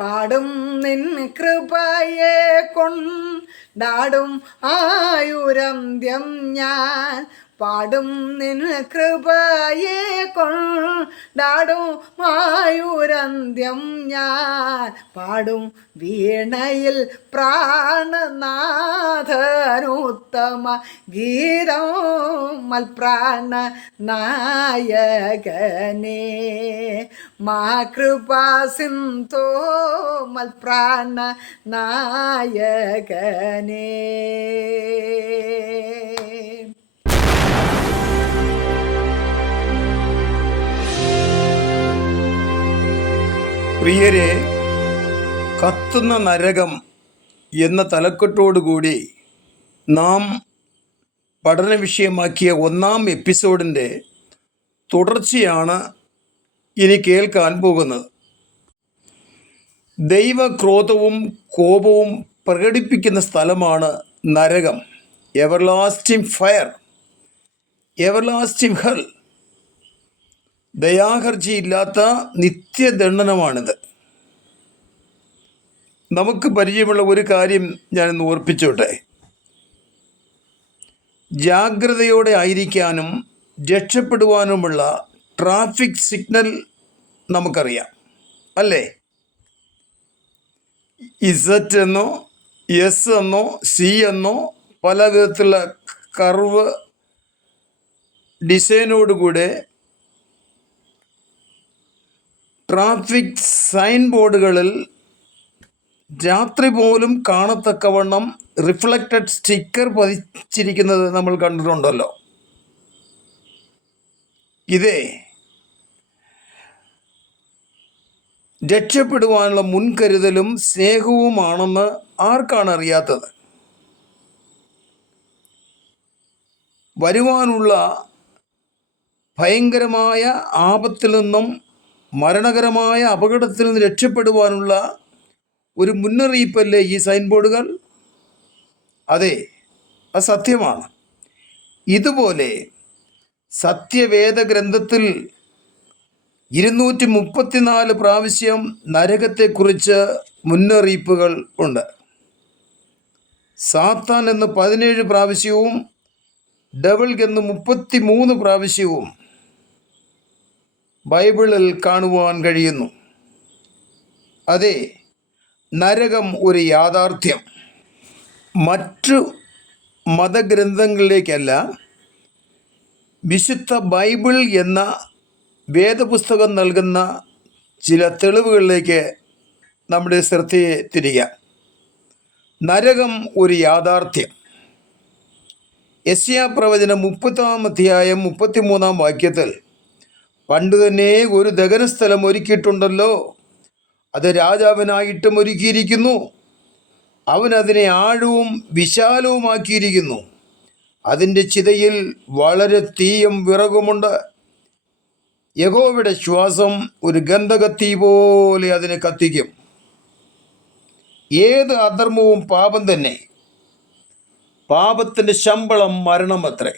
പാടും നിൻ കൃപയെ കൊണ്ടാടും ആയുരന്ത്യം ഞാൻ. പാടും നിൻ കൃപയെ കൊണ്ടാടും ആയുരന്ത്യം ഞാൻ. പാടും വീണയിൽ പ്രാണനാഥനുത്തമ ഗീതം മൽപ്രാണ നായകനേ. മാ കൃപാ സിന്ധോ മൽപ്രാണ നായകനേ. പ്രിയരെ, കത്തുന്ന നരകം എന്ന തലക്കെട്ടോടുകൂടി നാം പഠന വിഷയമാക്കിയ 1-ാം എപ്പിസോഡിൻ്റെ തുടർച്ചയാണ് ഇനി കേൾക്കാൻ പോകുന്നത്. ദൈവക്രോധവും കോപവും പ്രകടിപ്പിക്കുന്ന സ്ഥലമാണ് നരകം. Everlasting fire, everlasting hell. ദയാഹർജിയില്ലാത്ത നിത്യദണ്ഡനമാണിത്. നമുക്ക് പരിചയമുള്ള ഒരു കാര്യം ഞാനിന്ന് ഓർപ്പിച്ചോട്ടെ. ജാഗ്രതയോടെ ആയിരിക്കാനും രക്ഷപ്പെടുവാനുമുള്ള ട്രാഫിക് സിഗ്നൽ നമുക്കറിയാം, അല്ലേ? ഇസറ്റ് എന്നോ എസ് എന്നോ സി എന്നോ പല വിധത്തിലുള്ള കർവ് ഡിസൈനോടുകൂടെ ട്രാഫിക് സൈൻ ബോർഡുകളിൽ രാത്രി പോലും കാണത്തക്കവണ്ണം റിഫ്ലക്റ്റഡ് സ്റ്റിക്കർ പതിച്ചിരിക്കുന്നത് നമ്മൾ കണ്ടിട്ടുണ്ടല്ലോ. ഇതേ രക്ഷപ്പെടുവാനുള്ള മുൻകരുതലും സ്നേഹവുമാണെന്ന് ആർക്കാണ് അറിയാത്തത്? വരുവാനുള്ള ഭയങ്കരമായ ആപത്തിൽ നിന്നും മരണകരമായ അപകടത്തിൽ നിന്ന് രക്ഷപ്പെടുവാനുള്ള ഒരു മുന്നറിയിപ്പല്ലേ ഈ സൈൻ ബോർഡുകൾ? അതെ, അത് സത്യമാണ്. ഇതുപോലെ സത്യവേദ ഗ്രന്ഥത്തിൽ 234 പ്രാവശ്യം നരകത്തെക്കുറിച്ച് മുന്നറിയിപ്പുകൾ ഉണ്ട്. സാത്താൻ എന്ന് 17 പ്രാവശ്യവും ഡബിൾ എന്ന് 33 പ്രാവശ്യവും ബൈബിളിൽ കാണുവാൻ കഴിയുന്നു. അതെ, നരകം ഒരു യാഥാർത്ഥ്യം. മറ്റു മതഗ്രന്ഥങ്ങളിലേക്കല്ല, വിശുദ്ധ ബൈബിൾ എന്ന വേദപുസ്തകം നൽകുന്ന ചില തെളിവുകളിലേക്ക് നമ്മുടെ ശ്രദ്ധയെ തിരികാം. നരകം ഒരു യാഥാർത്ഥ്യം. യെശയ്യാ പ്രവചനം 30-ാം അധ്യായം 33-ാം വാക്യത്തിൽ പണ്ട് തന്നെ ഒരു ദഹനസ്ഥലം ഒരുക്കിയിട്ടുണ്ടല്ലോ, അത് രാജാവിനായിട്ടും ഒരുക്കിയിരിക്കുന്നു. അവൻ അതിനെ ആഴവും വിശാലവുമാക്കിയിരിക്കുന്നു. അതിൻ്റെ ചിതയിൽ വളരെ തീയും വിറകുമുണ്ട്. യഹോവയുടെ ശ്വാസം ഒരു ഗന്ധകത്തീ പോലെ അതിനെ കത്തിക്കും. ഏത് അധർമ്മവും പാപം തന്നെ. പാപത്തിൻ്റെ ശമ്പളം മരണമത്രേ.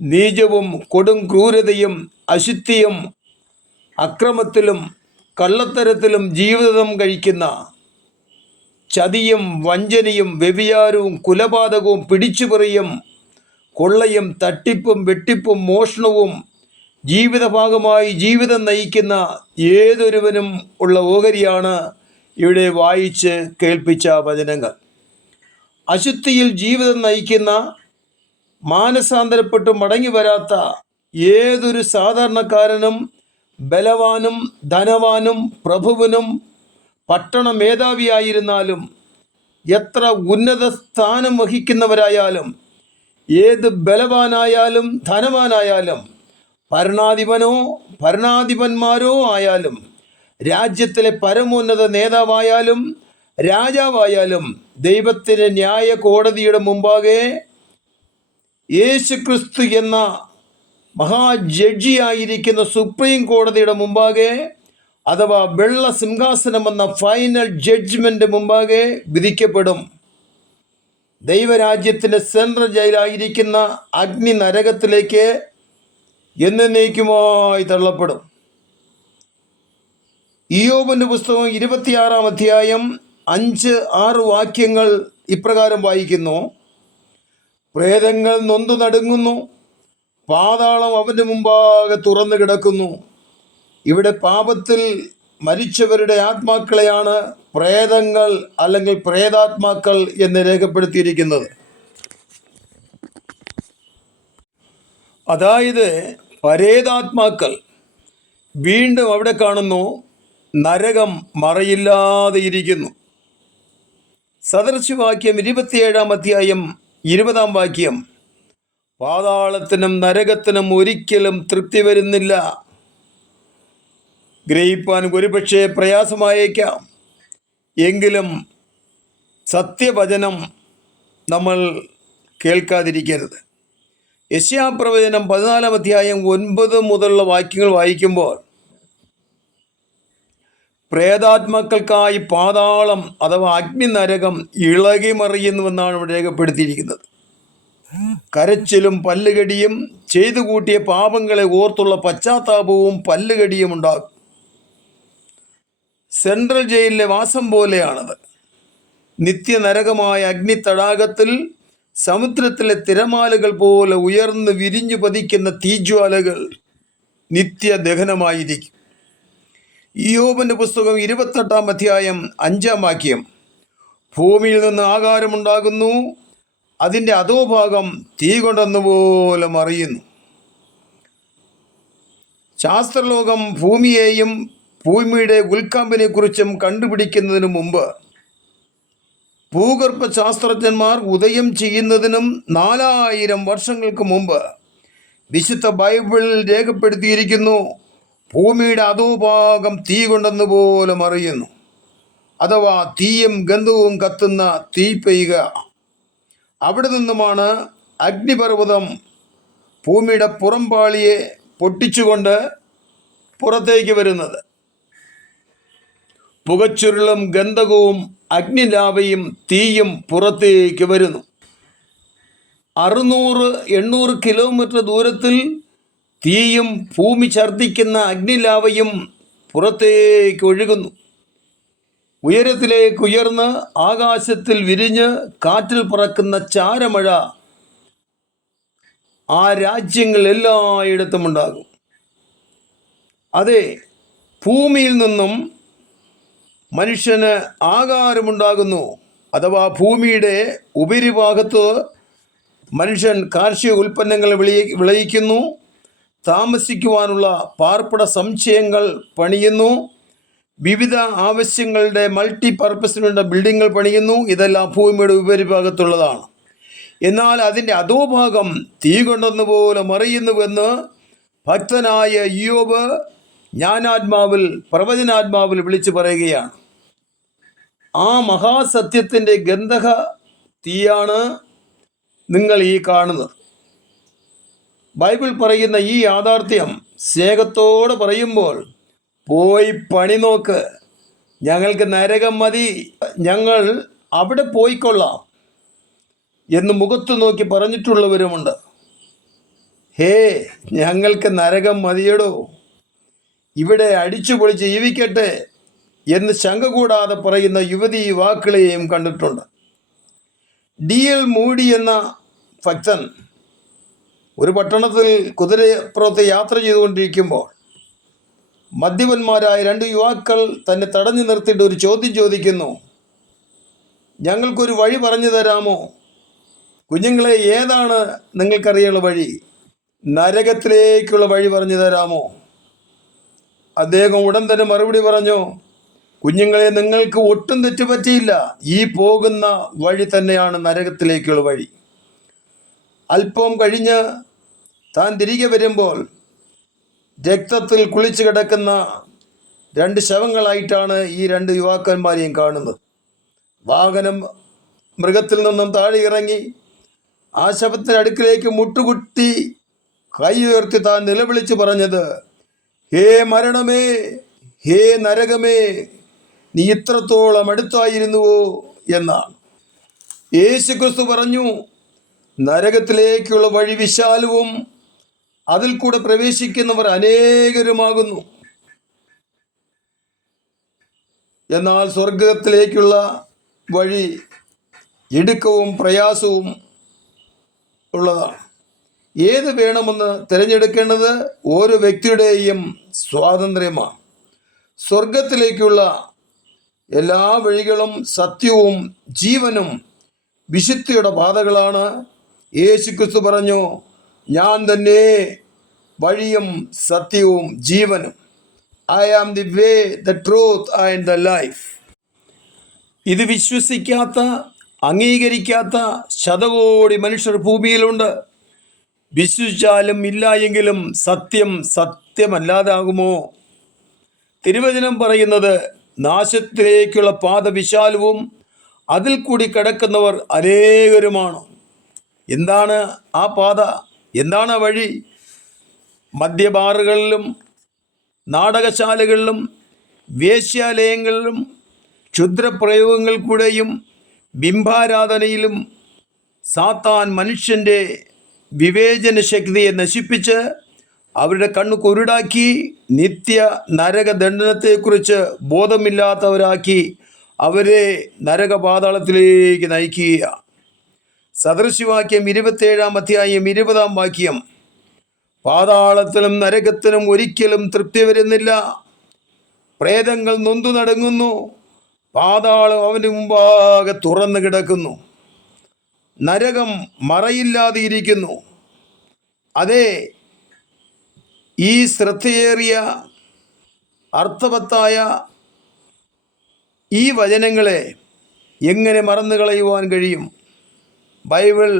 നീചവും കൊടും ക്രൂരതയും അശുദ്ധിയും അക്രമത്തിലും കള്ളത്തരത്തിലും ജീവിതം കഴിക്കുന്ന, ചതിയും വഞ്ചനയും വ്യഭിചാരവും കുലപാതകവും പിടിച്ചുപറിയും കൊള്ളയും തട്ടിപ്പും വെട്ടിപ്പും മോഷണവും ജീവിതഭാഗമായി ജീവിതം നയിക്കുന്ന ഏതൊരുവനും ഉള്ള ഓഹരിയാണ് ഇവിടെ വായിച്ച് കേൾപ്പിച്ച വചനങ്ങൾ. അശുദ്ധിയിൽ ജീവിതം നയിക്കുന്ന, മാനസാന്തരപ്പെട്ട് മടങ്ങി വരാത്ത ഏതൊരു സാധാരണക്കാരനും ബലവാനും ധനവാനും പ്രഭുവിനും പട്ടണ മേധാവിയായിരുന്നാലും എത്ര ഉന്നത സ്ഥാനം വഹിക്കുന്നവരായാലും ഏത് ബലവാനായാലും ധനവാനായാലും ഭരണാധിപനോ ഭരണാധിപന്മാരോ ആയാലും രാജ്യത്തിലെ പരമോന്നത നേതാവായാലും രാജാവായാലും ദൈവത്തിൻ്റെ ന്യായ കോടതിയുടെ മുമ്പാകെ യേശുക്രിസ്തു എന്ന മഹാജഡ്ജിയായിരിക്കുന്ന സുപ്രീം കോടതിയുടെ മുമ്പാകെ, അഥവാ വെള്ള സിംഹാസനം എന്ന ഫൈനൽ ജഡ്ജ്മെൻ്റ് മുമ്പാകെ വിധിക്കപ്പെടും. ദൈവരാജ്യത്തിൻ്റെ സെൻട്രൽ ജയിലായിരിക്കുന്ന അഗ്നി നരകത്തിലേക്ക് എന്നേക്കുമായി തള്ളപ്പെടും. ഇയ്യോബിന്റെ പുസ്തകം 26 അധ്യായം 5-6 വാക്യങ്ങൾ ഇപ്രകാരം വായിക്കുന്നു. പ്രേതങ്ങൾ നൊന്തു നടുങ്ങുന്നു, പാതാളം അവന്റെ മുമ്പാകെ തുറന്നു കിടക്കുന്നു. ഇവിടെ പാപത്തിൽ മരിച്ചവരുടെ ആത്മാക്കളെയാണ് പ്രേതങ്ങൾ അല്ലെങ്കിൽ പ്രേതാത്മാക്കൾ എന്ന് രേഖപ്പെടുത്തിയിരിക്കുന്നത്. അതായത് പരേതാത്മാക്കൾ. വീണ്ടും അവിടെ കാണുന്നു, നരകം മറയില്ലാതെ ഇരിക്കുന്നു. സദൃശവാക്യം 27 അധ്യായം 20 വാക്യം, പാതാളത്തിനും നരകത്തിനും ഒരിക്കലും തൃപ്തി വരുന്നില്ല. ഗ്രഹിപ്പാൻ ഒരുപക്ഷെ പ്രയാസമായേക്കാം, എങ്കിലും സത്യവചനം നമ്മൾ കേൾക്കാതിരിക്കരുത്. യെശയ്യാപ്രവചനം 14 അധ്യായം 9 മുതലുള്ള വാക്യങ്ങൾ വായിക്കുമ്പോൾ പ്രേതാത്മാക്കൾക്കായി പാതാളം അഥവാ അഗ്നി നരകം ഇളകി മറിയുന്നുവെന്നാണ് ഇവിടെ രേഖപ്പെടുത്തിയിരിക്കുന്നത്. കരച്ചിലും പല്ലുകടിയും ചെയ്തു കൂട്ടിയ പാപങ്ങളെ ഓർത്തുള്ള പശ്ചാത്താപവും പല്ലുകടിയും ഉണ്ടാകും. സെൻട്രൽ ജയിലിലെ വാസം പോലെയാണത്. നിത്യനരകമായ അഗ്നി തടാകത്തിൽ സമുദ്രത്തിലെ തിരമാലകൾ പോലെ ഉയർന്ന് വിരിഞ്ഞു പതിക്കുന്ന തീജ്വാലകൾ നിത്യദഹനമായിരിക്കും. ഇയ്യോബിന്റെ പുസ്തകം 28 അധ്യായം 5 വാക്യം, ഭൂമിയിൽ നിന്ന് ആകാരമുണ്ടാകുന്നു, അതിൻ്റെ അധോഭാഗം തീ കൊണ്ടെന്നപോലെ മറിയുന്നു. ശാസ്ത്രലോകം ഭൂമിയെയും ഭൂമിയുടെ ഉൽക്കാമ്പിനെ കുറിച്ചും കണ്ടുപിടിക്കുന്നതിന് മുമ്പ് ഭൂഗർഭ ശാസ്ത്രജ്ഞന്മാർ ഉദയം ചെയ്യുന്നതിനും 4000 വർഷങ്ങൾക്ക് മുമ്പ് വിശുദ്ധ ബൈബിളിൽ രേഖപ്പെടുത്തിയിരിക്കുന്നു, ഭൂമിയുടെ അധോഭാഗം തീ കൊണ്ടെന്നപോലെ മറിയുന്നു. അഥവാ തീയും ഗന്ധവും കത്തുന്ന തീപ്പെയ്ക. അവിടെ നിന്നുമാണ് അഗ്നിപർവ്വതം ഭൂമിയുടെ പുറംപാളിയെ പൊട്ടിച്ചുകൊണ്ട് പുറത്തേക്ക് വരുന്നത്. പുകച്ചുരുളും ഗന്ധകവും അഗ്നിലാവയും തീയും പുറത്തേക്ക് വരുന്നു. 600-800 കിലോമീറ്റർ ദൂരത്തിൽ തീയും ഭൂമി ഛർദ്ദിക്കുന്ന അഗ്നിലാവയും പുറത്തേക്ക് ഒഴുകുന്നു. ഉയരത്തിലേക്ക് ഉയർന്ന് ആകാശത്തിൽ വിരിഞ്ഞ് കാറ്റിൽ പറക്കുന്ന ചാരമഴ ആ രാജ്യങ്ങൾ എല്ലായിടത്തും ഉണ്ടാകും. അതെ, ഭൂമിയിൽ നിന്നും മനുഷ്യന് ആകാരമുണ്ടാകുന്നു. അഥവാ ഭൂമിയുടെ ഉപരിഭാഗത്ത് മനുഷ്യൻ കാർഷിക ഉൽപ്പന്നങ്ങൾ വിളയിക്കുന്നു, താമസിക്കുവാനുള്ള പാർപ്പിട സമുച്ചയങ്ങൾ പണിയുന്നു, വിവിധ ആവശ്യങ്ങളുടെ മൾട്ടി പർപ്പസിനുള്ള ബിൽഡിങ്ങുകൾ പണിയുന്നു. ഇതെല്ലാം ഭൂമിയുടെ ഉപരിഭാഗത്തുള്ളതാണ്. എന്നാൽ അതിൻ്റെ അധോഭാഗം തീ കൊണ്ടെന്നപോലെ മറിയുന്നുവെന്ന് ഭക്തനായ ഇയ്യോബ് ജ്ഞാനാത്മാവിൽ പ്രവചനാത്മാവിൽ വിളിച്ചു പറയുകയാണ്. ആ മഹാസത്യത്തിൻ്റെ ഗന്ധക തീയാണ് നിങ്ങൾ ഈ കാണുന്നത്. ബൈബിൾ പറയുന്ന ഈ യാഥാർത്ഥ്യം സ്നേഹത്തോടെ പറയുമ്പോൾ, പോയി പണി നോക്ക്, ഞങ്ങൾക്ക് നരകം മതി, ഞങ്ങൾ അവിടെ പോയിക്കൊള്ളാം എന്ന് മുഖത്ത് നോക്കി പറഞ്ഞിട്ടുള്ളവരുമുണ്ട്. ഹേ, ഞങ്ങൾക്ക് നരകം മതിയടോ, ഇവിടെ അടിച്ചു പൊളിച്ച് ജീവിക്കട്ടെ എന്ന് ശങ്ക കൂടാതെ പറയുന്ന യുവതി യുവാക്കളെയും കണ്ടിട്ടുണ്ട്. D.L. മൂഡി എന്ന ഭക്തൻ ഒരു പട്ടണത്തിൽ കുതിരപ്പുറത്ത് യാത്ര ചെയ്തുകൊണ്ടിരിക്കുമ്പോൾ മദ്യപന്മാരായ 2 യുവാക്കൾ തന്നെ തടഞ്ഞു നിർത്തിയിട്ട് ഒരു ചോദ്യം ചോദിക്കുന്നു. ഞങ്ങൾക്കൊരു വഴി പറഞ്ഞു തരാമോ? കുഞ്ഞുങ്ങളെ, ഏതാണ് നിങ്ങൾക്കറിയുള്ള വഴി? നരകത്തിലേക്കുള്ള വഴി പറഞ്ഞു തരാമോ? അദ്ദേഹം ഉടൻ തന്നെ മറുപടി പറഞ്ഞു, കുഞ്ഞുങ്ങളെ, നിങ്ങൾക്ക് ഒട്ടും തെറ്റുപറ്റിയില്ല, ഈ പോകുന്ന വഴി തന്നെയാണ് നരകത്തിലേക്കുള്ള വഴി. അല്പം കഴിഞ്ഞ് താൻ തിരികെ വരുമ്പോൾ രക്തത്തിൽ കുളിച്ചു കിടക്കുന്ന 2 ശവങ്ങളായിട്ടാണ് ഈ 2 യുവാക്കന്മാരെയും കാണുന്നത്. വാഹനം മൃഗത്തിൽ നിന്നും താഴെ ഇറങ്ങി ആ ശവത്തിൻ്റെ അടുക്കിലേക്ക് മുട്ടുകുത്തി കൈ ഉയർത്തി താൻ നിലവിളിച്ച് പറഞ്ഞത്, ഹേ മരണമേ, ഹേ നരകമേ, നീ ഇത്രത്തോളം അടുത്തായിരുന്നുവോ എന്നാണ്. യേശുക്രിസ്തു പറഞ്ഞു, നരകത്തിലേക്കുള്ള വഴി വിശാലവും അതിൽ കൂടെ പ്രവേശിക്കുന്നവർ അനേകരുമാകുന്നു. എന്നാൽ സ്വർഗത്തിലേക്കുള്ള വഴി ഇടുക്കവും പ്രയാസവും ഉള്ളതാണ്. ഏത് വേണമെന്ന് തിരഞ്ഞെടുക്കേണ്ടത് ഓരോ വ്യക്തിയുടെയും സ്വാതന്ത്ര്യമാണ്. സ്വർഗത്തിലേക്കുള്ള എല്ലാ വഴികളും സത്യവും ജീവനും വിശുദ്ധിയുടെ പാതകളാണ്. യേശുക്രിസ്തു പറഞ്ഞു, ഞാൻ തന്നെ വഴിയും സത്യവും ജീവനും. I am the way, the truth and the life. ഇത് വിശ്വസിക്കാത്ത, അംഗീകരിക്കാത്ത ശതകോടി മനുഷ്യർ ഭൂമിയിലുണ്ട്. വിശ്വസിച്ചാലും ഇല്ല എങ്കിലും സത്യം സത്യമല്ലാതാകുമോ? തിരുവചനം പറയുന്നത്, നാശത്തിലേക്കുള്ള പാത വിശാലവും അതിൽ കൂടി കടക്കുന്നവർ അനേകരുമാണ്. എന്താണ് ആ പാത? എന്താണ് ആ വഴി? മദ്യബാറുകളിലും നാടകശാലകളിലും വേശ്യാലയങ്ങളിലും ക്ഷുദ്രപ്രയോഗങ്ങൾ കൂടെയും ബിംബാരാധനയിലും സാത്താൻ മനുഷ്യൻ്റെ വിവേചന ശക്തിയെ നശിപ്പിച്ച് അവരുടെ കണ്ണ് കുരുടാക്കി നിത്യ നരകദണ്ഡനത്തെക്കുറിച്ച് ബോധമില്ലാത്തവരാക്കി അവരെ നരകപാതാളത്തിലേക്ക് നയിക്കുക. സദൃശവാക്യം 27-20 പാതാളത്തിലും നരകത്തിലും ഒരിക്കലും തൃപ്തി വരുന്നില്ല. പ്രേതങ്ങൾ നൊന്തു നടങ്ങുന്നു. പാതാളം അവന് മുമ്പാകെ തുറന്നു കിടക്കുന്നു. നരകം മറയില്ലാതെ ഇരിക്കുന്നു. അതെ, ഈ ശ്രദ്ധയേറിയ അർത്ഥവത്തായ ഈ വചനങ്ങളെ എങ്ങനെ മറന്നു കളയുവാൻ കഴിയും? ബൈബിൾ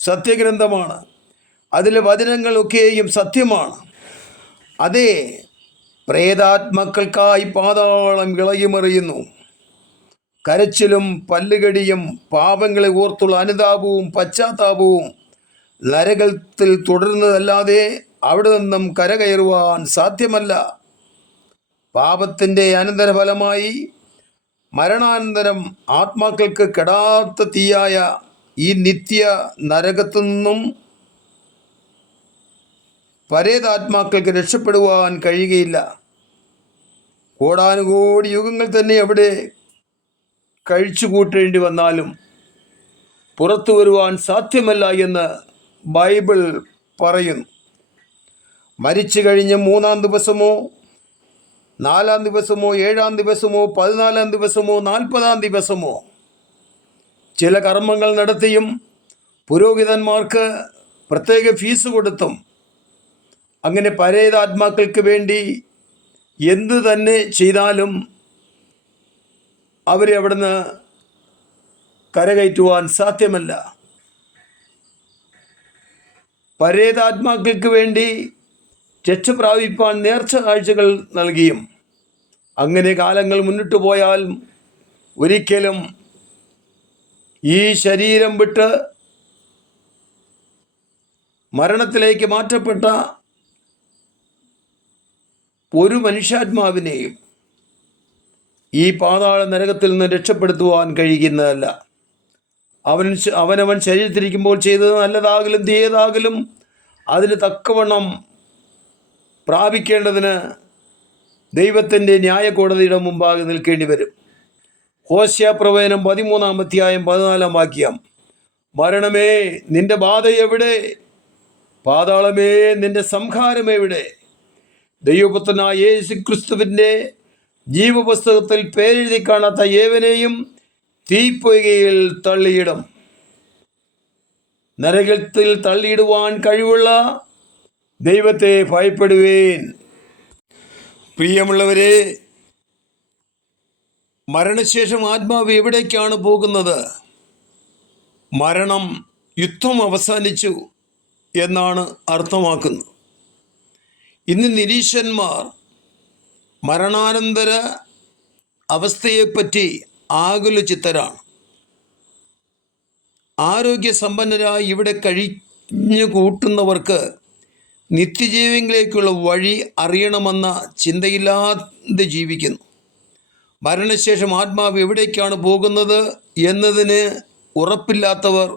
സത്യഗ്രന്ഥമാണ്. അതിലെ വചനങ്ങളൊക്കെയും സത്യമാണ്. അതെ, പ്രേതാത്മാക്കൾക്കായി പാതാളം ഇളകിമറിയുന്നു. കരച്ചിലും പല്ലുകടിയും പാപങ്ങളെ ഓർത്തുള്ള അനുതാപവും പശ്ചാത്താപവും നരകത്തിൽ തുടരുന്നതല്ലാതെ അവിടെ നിന്നും കരകയറുവാൻ സാധ്യമല്ല. പാപത്തിൻ്റെ അനന്തരഫലമായി മരണാനന്തരം ആത്മാക്കൾക്ക് കെടാത്ത തീയായ ഈ നിത്യ നരകത്തു നിന്നും പരേതാത്മാക്കൾക്ക് രക്ഷപ്പെടുവാൻ കഴിയുകയില്ല. കോടാനുകോടി യുഗങ്ങൾ തന്നെ അവിടെ കഴിച്ചു കൂട്ടേണ്ടി വന്നാലും പുറത്തു വരുവാൻ സാധ്യമല്ല എന്ന് ബൈബിൾ പറയുന്നു. മരിച്ചു കഴിഞ്ഞ് 3-ാം ദിവസമോ 4-ാം ദിവസമോ 7-ാം ദിവസമോ 14-ാം ദിവസമോ 40-ാം ദിവസമോ ചില കർമ്മങ്ങൾ നടത്തിയും പുരോഹിതന്മാർക്ക് പ്രത്യേക ഫീസ് കൊടുത്തും അങ്ങനെ പരേതാത്മാക്കൾക്ക് വേണ്ടി എന്തു തന്നെ ചെയ്താലും അവരെ അവിടുന്ന് കരകയറ്റുവാൻ സാധ്യമല്ല. പരേതാത്മാക്കൾക്ക് വേണ്ടി രക്ഷ പ്രാപിപ്പാൻ നേർച്ച കാഴ്ചകൾ നൽകിയും അങ്ങനെ കാലങ്ങൾ മുന്നിട്ട് പോയാൽ ഒരിക്കലും ഈ ശരീരം വിട്ട് മരണത്തിലേക്ക് മാറ്റപ്പെട്ട ഒരു മനുഷ്യാത്മാവിനെയും ഈ പാതാള നരകത്തിൽ നിന്ന് രക്ഷപ്പെടുത്തുവാൻ കഴിയുന്നതല്ല. അവനവൻ ശരീരത്തിരിക്കുമ്പോൾ ചെയ്തത് നല്ലതാകലും തീയതാകലും അതിന് തക്കവണ്ണം പ്രാപിക്കേണ്ടതിന് ദൈവത്തിൻ്റെ ന്യായകോടതിയുടെ മുമ്പാകെ നിൽക്കേണ്ടി വരും. ഹോശേയ പ്രവചനം 13-14 മരണമേ നിന്റെ ബാധ എവിടെ? പാതാളമേ നിന്റെ സംഹാരം എവിടെ? ദൈവപുത്രനായ യേശുക്രിസ്തുവിൻ്റെ ജീവപുസ്തകത്തിൽ പേരെഴുതി കാണാത്ത ഏവനെയും തീപ്പൊയ്കയിൽ തള്ളിയിടും. നരകത്തിൽ തള്ളിയിടുവാൻ കഴിവുള്ള ദൈവത്തെ ഭയപ്പെടുവേൻ. പ്രിയമുള്ളവരെ, മരണശേഷം ആത്മാവ് എവിടേക്കാണ് പോകുന്നത്? മരണം യുദ്ധം അവസാനിച്ചു എന്നാണ് അർത്ഥമാക്കുന്നത്. ഇന്ന് നിരീശ്വരന്മാർ മരണാനന്തര അവസ്ഥയെപ്പറ്റി ആകുല ചിത്തരാണ്. ആരോഗ്യസമ്പന്നരായി ഇവിടെ കഴിഞ്ഞു കൂട്ടുന്നവർക്ക് നിത്യജീവനിലേക്കുള്ള വഴി അറിയണമെന്ന ചിന്തയില്ലാതെ ജീവിക്കുന്നു. മരണശേഷം ആത്മാവ് എവിടേക്കാണ് പോകുന്നത് എന്നതിന് ഉറപ്പില്ലാത്തവർ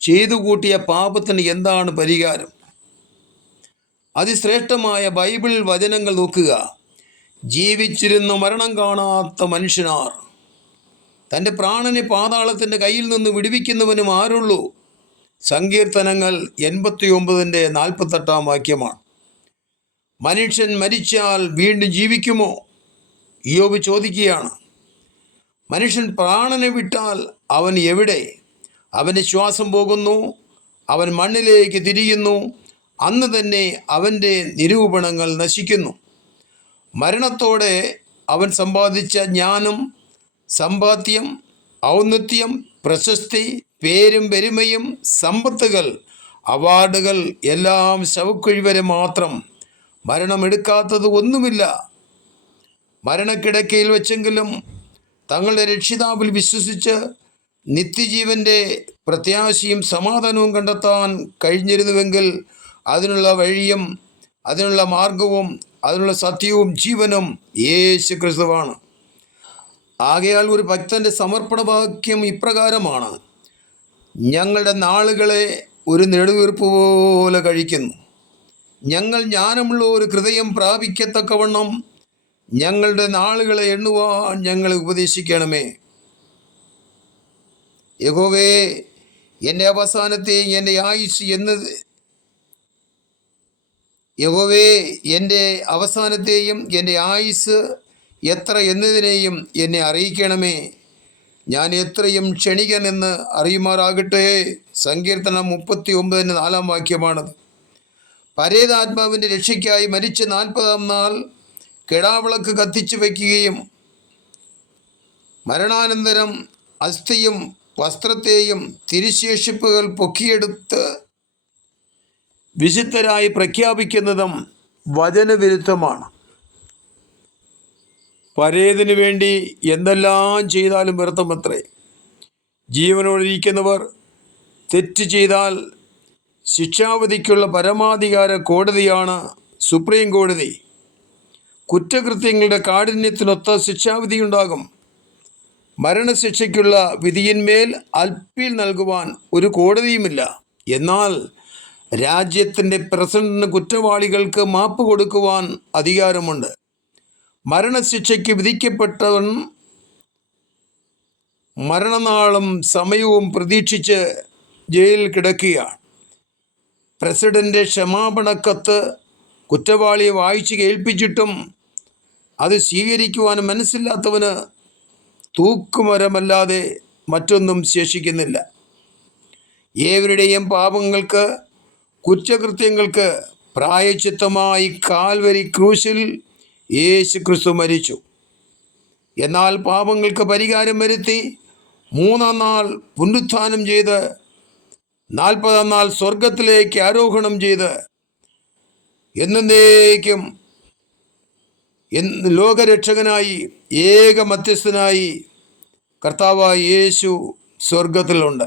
ചെയ്തു കൂട്ടിയ പാപത്തിന് എന്താണ് പരിഹാരം? അതിശ്രേഷ്ഠമായ ബൈബിൾ വചനങ്ങൾ നോക്കുക. ജീവിച്ചിരുന്ന് മരണം കാണാത്ത മനുഷ്യനാർ, തൻ്റെ പ്രാണനെ പാതാളത്തിൻ്റെ കയ്യിൽ നിന്ന് വിടുവിക്കുന്നവനും ആരുള്ളൂ? സങ്കീർത്തനങ്ങൾ 89:48 വാക്യമാണ്. മനുഷ്യൻ മരിച്ചാൽ വീണ്ടും ജീവിക്കുമോ? ഇയ്യോബ് ചോദിക്കുകയാണ്. മനുഷ്യൻ പ്രാണനെ വിട്ടാൽ അവൻ എവിടെ? അവൻ്റെ ശ്വാസം പോകുന്നു, അവൻ മണ്ണിലേക്ക് തിരിയുന്നു, അന്ന് തന്നെ അവൻ്റെ നിരൂപണങ്ങൾ നശിക്കുന്നു. മരണത്തോടെ അവൻ സമ്പാദിച്ച ജ്ഞാനം, സമ്പാദ്യം, ഔന്നത്യം, പ്രശസ്തി, പേരും പെരുമയും, സമ്പത്തുകൾ, അവാർഡുകൾ എല്ലാം ശവക്കുഴി വരെ മാത്രം. മരണമെടുക്കാത്തത് ഒന്നുമില്ല. മരണക്കിടക്കയിൽ വെച്ചെങ്കിലും തങ്ങളുടെ രക്ഷിതാവിൽ വിശ്വസിച്ച് നിത്യജീവൻ്റെ പ്രത്യാശയും സമാധാനവും കണ്ടെത്താൻ കഴിഞ്ഞിരുന്നുവെങ്കിൽ അതിനുള്ള വഴിയും അതിനുള്ള മാർഗവും അതിനുള്ള സത്യവും ജീവനും യേശു ക്രിസ്തുവാണ്. ആകയാൽ ഒരു ഭക്തൻ്റെ സമർപ്പണ വാക്യം ഇപ്രകാരമാണ്: ഞങ്ങളുടെ നാളുകളെ ഒരു നെടുവീർപ്പ് പോലെ കഴിക്കുന്നു. ഞങ്ങൾ ജ്ഞാനമുള്ള ഒരു ഹൃദയം പ്രാപിക്കത്തക്കവണ്ണം ഞങ്ങളുടെ നാളുകളെ എണ്ണുവാൻ ഞങ്ങളെ ഉപദേശിക്കണമേ. യഹോവേ, എൻ്റെ അവസാനത്തെയും എൻ്റെ ആയുസ് എന്നത് യഹോവേ എൻ്റെ അവസാനത്തെയും എൻ്റെ ആയുസ് എത്ര എന്നതിനെയും എന്നെ അറിയിക്കണമേ. ഞാൻ എത്രയും ക്ഷണികനെന്ന് അറിയുമാറാകട്ടെ. സങ്കീർത്തനം 39:4 വാക്യമാണത്. പരേതാത്മാവിൻ്റെ രക്ഷയ്ക്കായി മരിച്ച 40-ാം നാൾ കെടാവിളക്ക് കത്തിച്ചു വയ്ക്കുകയും മരണാനന്തരം അസ്ഥിയും വസ്ത്രത്തെയും തിരുശേഷിപ്പുകൾ പൊക്കിയെടുത്ത് വിശുദ്ധരായി പ്രഖ്യാപിക്കുന്നതും വചനവിരുദ്ധമാണ്. പരേതിനു വേണ്ടി എന്തെല്ലാം ചെയ്താലും വ്യർത്ഥമത്രേ. ജീവനോടിരിക്കുന്നവർ തെറ്റ് ചെയ്താൽ ശിക്ഷാവിധിക്കുള്ള പരമാധികാര കോടതിയാണ് സുപ്രീം കോടതി. കുറ്റകൃത്യങ്ങളുടെ കാഠിന്യത്തിനൊത്ത ശിക്ഷാവിധിയുണ്ടാകും. മരണശിക്ഷയ്ക്കുള്ള വിധിയിന്മേൽ അൽപ്പീൽ നൽകുവാൻ ഒരു കോടതിയുമില്ല. എന്നാൽ രാജ്യത്തിൻ്റെ പ്രസിഡന്റിന് കുറ്റവാളികൾക്ക് മാപ്പ് കൊടുക്കുവാൻ അധികാരമുണ്ട്. മരണശിക്ഷയ്ക്ക് വിധിക്കപ്പെട്ടവൻ മരണനാളും സമയവും പ്രതീക്ഷിച്ച് ജയിലിൽ കിടക്കുകയാണ്. പ്രസിഡന്റ് ക്ഷമാപണക്കത്ത് കുറ്റവാളിയെ വായിച്ച് കേൾപ്പിച്ചിട്ടും അത് സ്വീകരിക്കുവാൻ മനസ്സില്ലാത്തവന് തൂക്കുമരമല്ലാതെ മറ്റൊന്നും ശേഷിക്കുന്നില്ല. ഏവരുടെയും പാപങ്ങൾക്ക്, കുറ്റകൃത്യങ്ങൾക്ക് പ്രായശ്ചിത്തമായി കാൽവരി ക്രൂശിൽ യേശു ക്രിസ്തു മരിച്ചു. എന്നാൽ പാപങ്ങൾക്ക് പരിഹാരം വരുത്തി 3-ാം നാൾ പുനരുത്ഥാനം ചെയ്ത് 40-ാം നാൾ സ്വർഗത്തിലേക്ക് ആരോഹണം ചെയ്ത് എന്നേക്കും ലോകരക്ഷകനായി ഏക മധ്യസ്ഥനായി കർത്താവായ യേശു സ്വർഗത്തിലുണ്ട്.